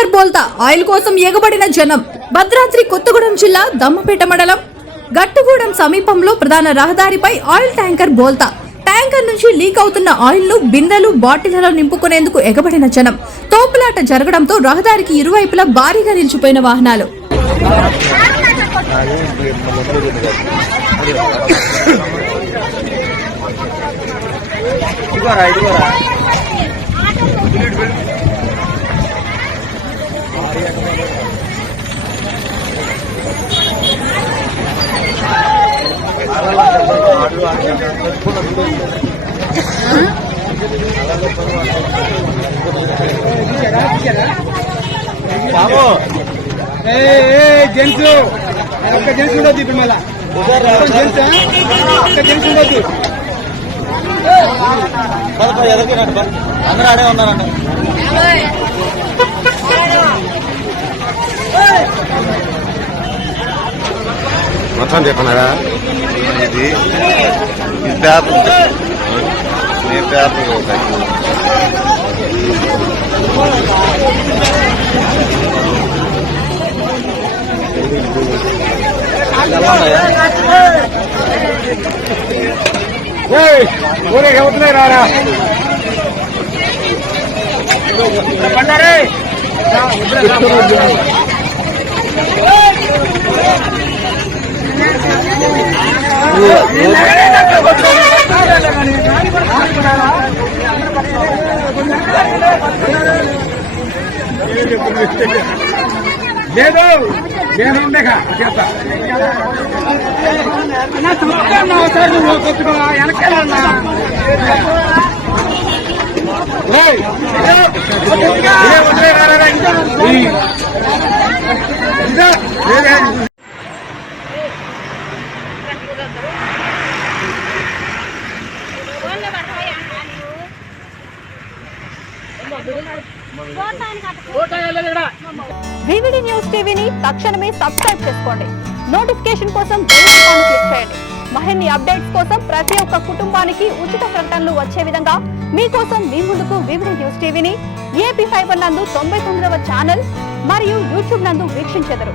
Tanker బోల్తా oil కోసం ఎగబడిన జనం. భద్రాద్రి కొత్తగూడెం జిల్లా దమ్మపేట మండలం గట్టుగూడెం సమీపంలో ప్రధాన రహదారిపై ఆయిల్ ట్యాంకర్ బోల్తా. ట్యాంకర్ నుంచి లీక్ అవుతున్న ఆయిల్ ను బిందెలు బాటిళ్లలో నింపుకునేందుకు ఎగబడిన జనం. తోపులాట జరగడంతో రహదారికి ఇరువైపులా భారీగా నిలిచిపోయిన వాహనాలు. బాబు జెంట్స్ ఒక్క జెంట్స్ ఉండొద్దు ఇప్పుడు మళ్ళా జెంట్స్ ఒక్క జెంట్స్ ఉండొద్దు ఎదరికినట్టు అందరూ ఆడే ఉన్నారంట. మొత్తం చెప్పన్నారా ఇది పేపర్ ఊరే అవుతున్నాయి రారా పండారే లేదు నేను ఉండేగా చేస్తా కొట్టుకోవా వెనకాలన్నా వివిడి న్యూస్ టీవీని తక్షణమే సబ్స్క్రైబ్ చేసుకోండి. నోటిఫికేషన్ కోసం బెల్ ఐకాన్ క్లిక్ చేయండి. మరిన్ని అప్డేట్స్ కోసం ప్రతి ఒక్క కుటుంబానికి ఉచిత ప్రకటనలు వచ్చే విధంగా మీకోసం మీ ముందుకు వివిడి న్యూస్ టీవీని ఏపీ ఫైబర్ నందు 99వ ఛానల్ మరియు యూట్యూబ్ నందు వీక్షించెదరు.